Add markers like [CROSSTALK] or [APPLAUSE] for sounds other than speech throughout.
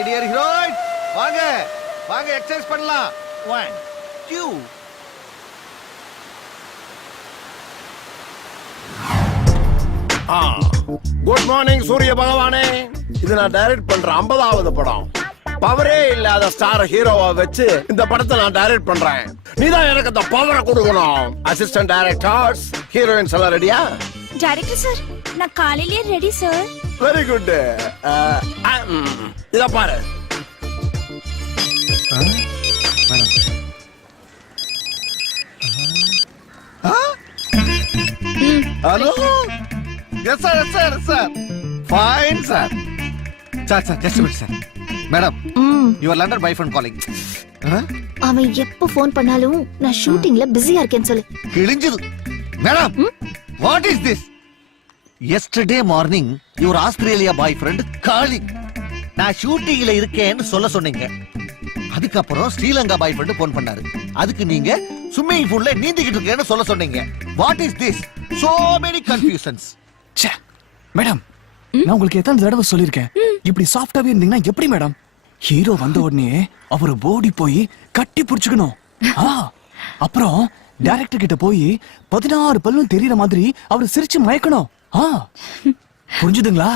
My dear heroine வாங்க வாங்க exercise பண்ணலாம். ஒன் டூ குட் மார்னிங் சூரிய பகவானே. இது நான் டைரக்ட் பண்ற ஐம்பதாவது படம். பவரே இல்லாத ஸ்டார் ஹீரோவா வச்சு இந்த படத்தை நான் டைரக்ட் பண்றேன். நீதான் எனக்கு அந்த பவரை கொடுக்கணும். அசிஸ்டன்ட் டைரக்டர்ஸ் ஹீரோயின்ஸ் எல்லாம் ரெடியா டைரக்டர் சார் நான் காலையிலேயே ரெடி சார் வெரி குட் இத பாரு. Hello? Yes sir yes sir yes sir. Fine sir sir sir just minute sir madam your London boyfriend calling அவன் எப்ப ஃபோன் பண்ணாலும் நான் ஷூட்டிங்ல பிஸியா இருக்கேன்னு சொல்லு. கிழிஞ்சது madam what is this yesterday morning your Australia boyfriend calling நான் ஷூட்டிங்ல இருக்கேன்னு சொல்ல சொன்னீங்க. அதுக்கப்புறம் ஸ்ரீலங்கா பாய் ஃப்ரெண்ட் ஃபோன் பண்ணாரு. அதுக்கு நீங்க ஸ்விம்மிங் பூல்ல நீந்திக்கிட்டு இருக்கேன்னு சொல்ல சொன்னீங்க. What is this so many confusions ச்சே மேடம் நான் உங்களுக்கு எத்தனை தடவை சொல்லியிருக்கேன்? இப்படி சாஃப்டாவே இருந்தீங்கன்னா எப்படி மேடம் ஹீரோ வந்த உடனே அவர் போடி போய் கட்டி புடிச்சுக்கணும். ஆ, அப்புறம் டைரக்டர் கிட்ட போய் பதினாறு பல்லும் தெரியற மாதிரி அவர் சிரிச்சு மயக்கணும். ஆ புரிஞ்சுதுங்களா?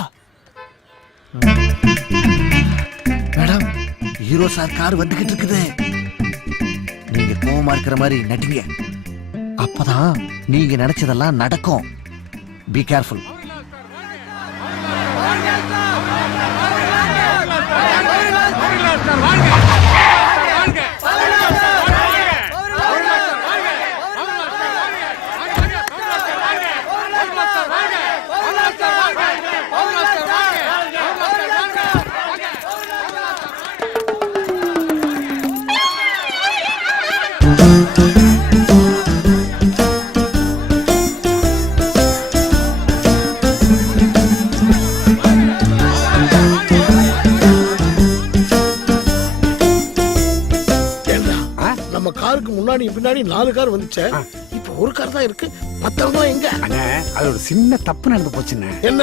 ஹீரோ சார் கார் வந்துகிட்டு இருக்குது. நீங்க கோவமா இருக்கிற மாதிரி நடிங்க. அப்பதான் நீங்க நினைச்சதெல்லாம் நடக்கும். பி கேர்ஃபுல் முன்னாடி பின்னாடி நாலு கார் வந்துச்சே. இப்ப ஒரு கார் தான் இருக்கு. மத்தவங்க எங்க? அது ஒரு சின்ன தப்பு நடந்து போச்சுண்ணே. என்ன?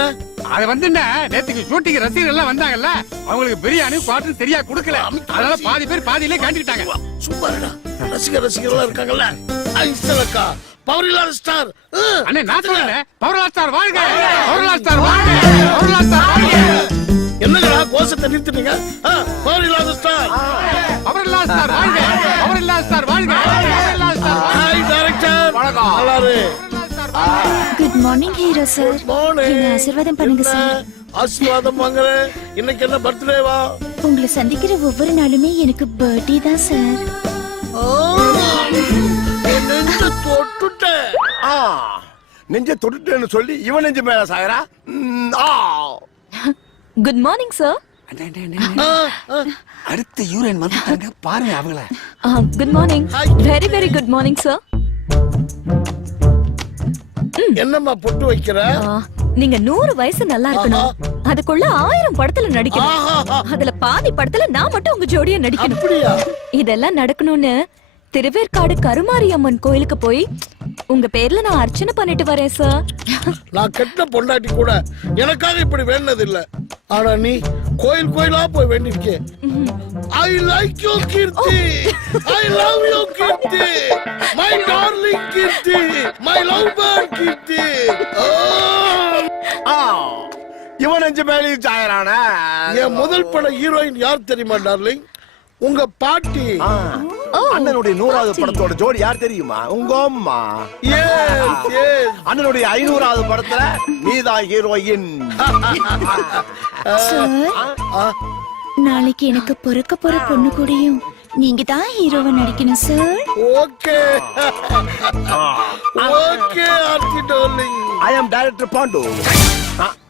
அது வந்து நேத்துக்கு ஷூட்டிங் ரசிகர்கள் எல்லாம் வந்தாங்கல்ல அவங்களுக்கு பிரியாணி குவாட்டர் சரியா கொடுக்கல. அதனால பாதி பேர் பாதியிலே காண்டிக்கிட்டாங்க சும்மா இருடா. ரசிகர் ரசிகர்களா இருக்காங்கல்ல. ஐசலக்கா இல்லாத ஸ்டார். அண்ணே நான் சொல்றேன் பவர்லால் ஸ்டார் வாழ்க பவர்லால் ஸ்டார் வாழ்க பவர்லால் ஸ்டார் வாழ்க என்னங்கடா கோஷத்தை நிறுத்துனீங்க? பவர் இல்லாத ஸ்டார். பவர்லால் ஸ்டார் வாழ்க மார்னிங் ஹீரோ சார். என்ன ஆசீர்வாதம் பண்ணுங்க? சார் ஆசீர்வாதம் வாங்குறேன் இன்னைக்கு என்ன பர்த்டேவா உங்களை சந்திக்கிற ஒவ்வொரு நாளுமே எனக்கு பர்த்டே தான் சார் நெஞ்ச தொட்டுட்டேன் ஆ. நெஞ்ச தொட்டுட்டேன்னு சொல்லி இவன் நெஞ்சு மேல சாயரா குட் மார்னிங் சார். அடுத்த யூரன் வந்துட்டாங்க பாருங்க அவங்கள. Good morning very very good morning sir என்னம்மா பொட்டு வைக்கிற? நீங்க நூறு வயசு நல்லா இருக்கணும். அதுக்குள்ள ஆயிரம் படத்துல நடிக்கணும். அதுல பாதி படத்துல நான் மட்டும் உங்க ஜோடியா நடிக்கணும். இதெல்லாம் நடக்கணும்னு திருவேற்காடு கருமாரியம்மன் கோயிலுக்கு போய் உங்க பேர்ல நான் அர்ச்சனை பண்ணிட்டு வரேன் சார் நான் கெட்ட பொண்டாட்டி கூட எனக்காக இப்படி வேண்டது இல்ல. ஆனா நீ கோயில் கோயிலா போய் வேண்டிருக்கே I like you Keerthi I love you Keerthi my darling Keerthi my love bird Keerthi ஆ. இவன் நெஞ்சு மேலேயும் சாயரானா என் முதல் பட ஹீரோயின் யார் தெரியுமா டார்லிங் உங்க பாட்டி. அண்ணனுடைய நூறாவது படத்தோட ஜோடி யார் தெரியுமா? உங்க அம்மா. அண்ணனுடைய ஐநூறாவது படத்துல நீதான் ஹீரோயின். [LAUGHS] நாளைக்கு எனக்கு பிறக்க போற பொண்ணு கூடயும் நீங்க தான் ஹீரோவா நடிக்கணும் sir okay. Okay Aarthi darling. I am director Pandu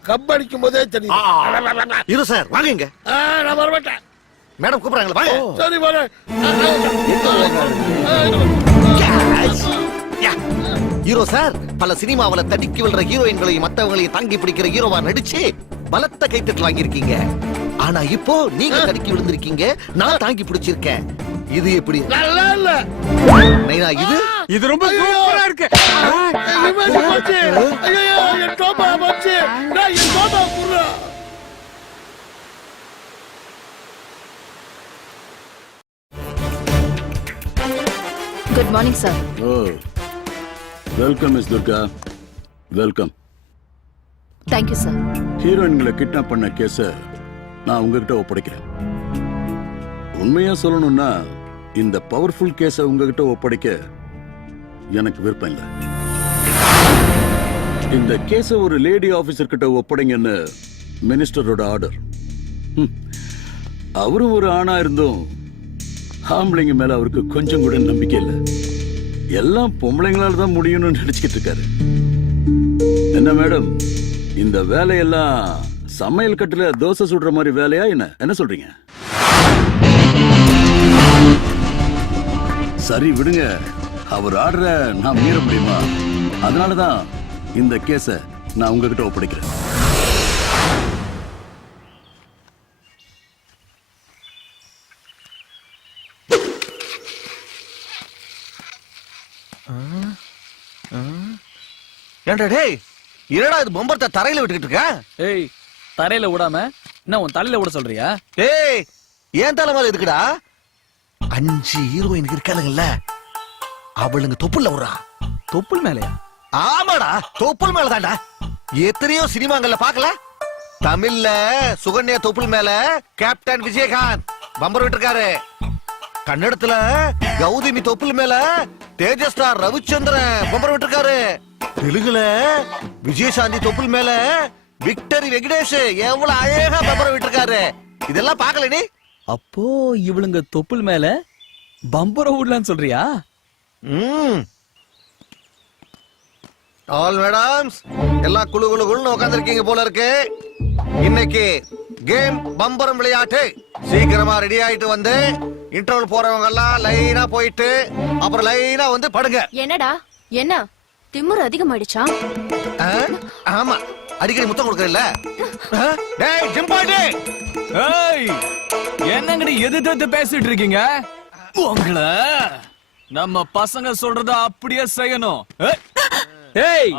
cup அடிக்கும் போதே தெரியும் ஹீரோ சார் வாங்க இங்க ஆ, நான் வரமாட்டேன். மேடம் கூப்பிடுறாங்களா? வாங்க. சரி வரேன் யா. ஹீரோ சார் பல சினிமாவுல தடிக்கி விழுற ஹீரோயின்களையும் மத்தவங்களையும் தாங்கி பிடிக்கிற ஹீரோவா நடிச்சு பலத்த கைத்தட்டல் வாங்கியிருக்கீங்க. ஆனா இப்போ நீங்க தடுக்கி விழுந்திருக்கீங்க நான் தாங்கி பிடிச்சிருக்கேன். இது எப்படி? இது? இது ரொம்ப சூப்பரா இருக்கு. Good morning sir oh. Welcome miss Durga welcome thank you sir ஹீரோயின்களை kidnap பண்ண கேஸை நான் உங்ககிட்ட ஒப்படைக்கிறேன். உண்மையா சொல்லணும்னா இந்த பவர்ஃபுல் கேஸ உங்ககிட்ட ஒப்படைக்க எனக்கு விருப்பம் இல்லை. இந்த கேஸ ஒரு லேடி ஆபீசர் கிட்ட ஒப்படைங்கன்னு மினிஸ்டரோட ஆர்டர் அவரும் ஒரு ஆணா இருந்தும் ஆம்பளைங்க மேல அவருக்கு கொஞ்சம் கூட நம்பிக்கை இல்லை. எல்லாம் பொம்பளைங்களால தான் முடியும்னு நினைச்சுக்கிட்டு இருக்காரு. என்ன மேடம்? இந்த வேலையெல்லாம் சமையல் கட்டுல தோசை சுடுற மாதிரி வேலையா என்ன? என்ன சொல்றீங்க? சரி விடுங்க. அவர் ஆர்டர நான் மீற முடியுமா? அதனாலதான் இந்த கேஸ நான் உங்ககிட்ட ஒப்படைக்கிறேன். ஏன்டா டேய் என்னடா இது பொம்பரத்தை தரையில விட்டுக்கிட்டு இருக்க? ஏய் தரையில விடாம என்ன உன் தலையில விட சொல்றியா? டேய் ஏன் தலைமையில எதுக்குடா? அஞ்சு ஹீரோயின் இருக்கானுங்கல்ல அவளுங்க தொப்புல விடுறா. தொப்புள் மேலையா? ஆமாடா தொப்புள் மேலதான்டா. எத்தனையோ சினிமாங்கள்ல பாக்கல. தமிழ்ல சுகன்யா தொப்புள் மேல கேப்டன் விஜயகாந்த் பம்பர் விட்டுருக்காரு. கன்னடத்துல கௌதமி தொப்புள் மேல தேஜஸ் ஸ்டார் ரவிச்சந்திரன் பம்பர் விட்டுருக்காரு. தெலுங்குல விஜயசாந்தி தொப்புள் மேல விக்டரி வெங்கடேஷ் எவ்வளவு அழகா பம்பர் விட்டுருக்காரு. இதெல்லாம் பாக்கல நீ? அப்போ இவளுங்க தொப்புள் மேல பம்பர விடலான்னு சொல்றியா? ம். ஆல் மேடம்ஸ் எல்லாம் குழு குழு குழுன்னு உட்காந்துருக்கீங்க போல இருக்கு. இன்னைக்கு கேம் பம்பரம் விளையாட்டு சீக்கிரமா ரெடி ஆயிட்டு வந்து இன்டர்வல் போறவங்க எல்லாம் லைனா போயிட்டு அப்புறம் லைனா வந்து படுங்க. என்னடா? என்ன? திமிரு அதிகமாயிடுச்சா? ஆ? ஆமா. அடிக்கடி முத்தம் கொடுக்கறல்ல? டேய் ஜிம்பாடி ஏய் என்னங்கடி எதிர்த்து பேசிட்டு இருக்கீங்க உங்கள நம்ம பசங்க சொல்றத அப்படியே செய்யணும் ஏய்,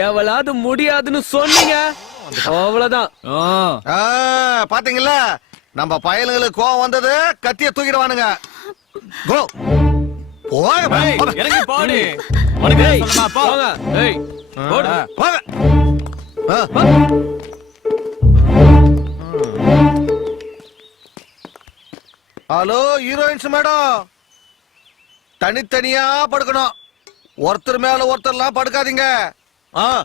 எவளாவது முடியாதுன்னு சொன்னீங்க அவ்வளவுதான் ஆ. ஆ, பாத்தீங்களா நம்ம பயலுங்களுக்கு கோவம் வந்தது கத்திய தூக்கிடுவானுங்க கோ போங்க. இறங்கி போடி. போங்க. ஏய், போடு. போங்க. Hello heroines madam. தனித்தனியா படுக்கணும். ஒருத்தர் மேல ஒருத்தர்லாம் படுக்காதீங்க. ஆ.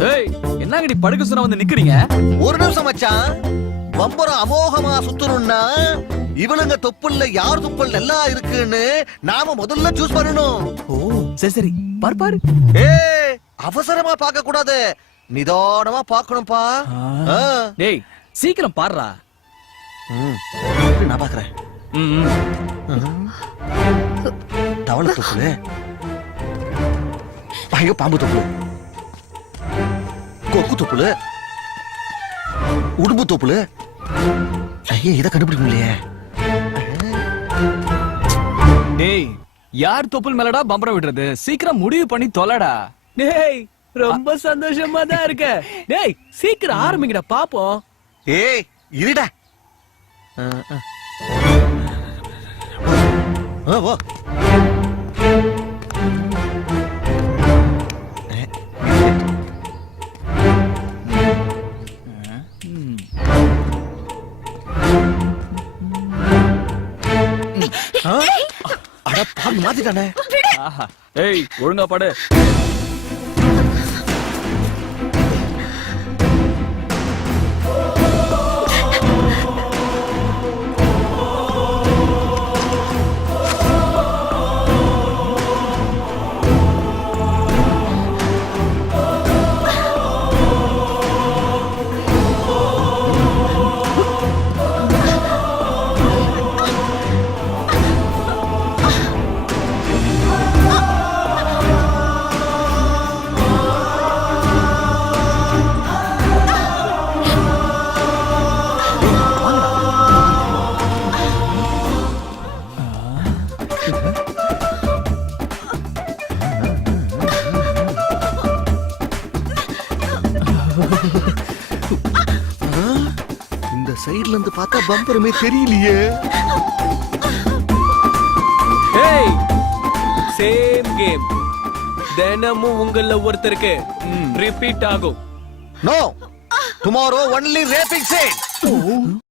ஏய் என்னங்கடி படுக்க சொன்னா வந்து நிக்கிறீங்க? ஒரு நிமிஷம் மச்சான். பம்பரம் அமோகமா சுத்தணும்னா இவனுங்க தொப்புல்ல யார் தொப்புல் நல்லா இருக்குன்னு நாம முதல்ல சூஸ் பண்ணணும். ஓ சரி சரி. பாரு பாரு. ஏய் அவசரமா பார்க்க கூடாது. நிதானமா பார்க்கணும்பா ஆ. டேய் சீக்கிரம் பாருடா. ம். நான் பாக்குறேன் ம், ம். தவளை தொப்புளு. ஐயோ பாம்பு தொப்புளு. கொக்கு தொப்புளு. உடும்பு தொப்புளு. ஐயோ இதை கண்டுபிடிக்க முடியலையே. டேய் யார் தொப்புள் மேலடா பம்பரம் விடுறது? சீக்கிரம் முடிவு பண்ணி தொலைடா. டேய் ரொம்ப சந்தோஷமா தான் இருக்க. டேய் சீக்கிரம் ஆரம்பிங்கடா பாப்போம். ஏய் இருடா. ஆ, ஆ. ஆ, ஓ. மாத்திட்டானே. ஏய் ஒழுங்கா படு. இந்த சைடுல இருந்து பார்த்தா பம்பருமே தெரியலையே. சேம் கேம் தினமும் உங்கள ஒருத்தருக்கு ரிப்பீட் ஆகும். No tomorrow only raping scene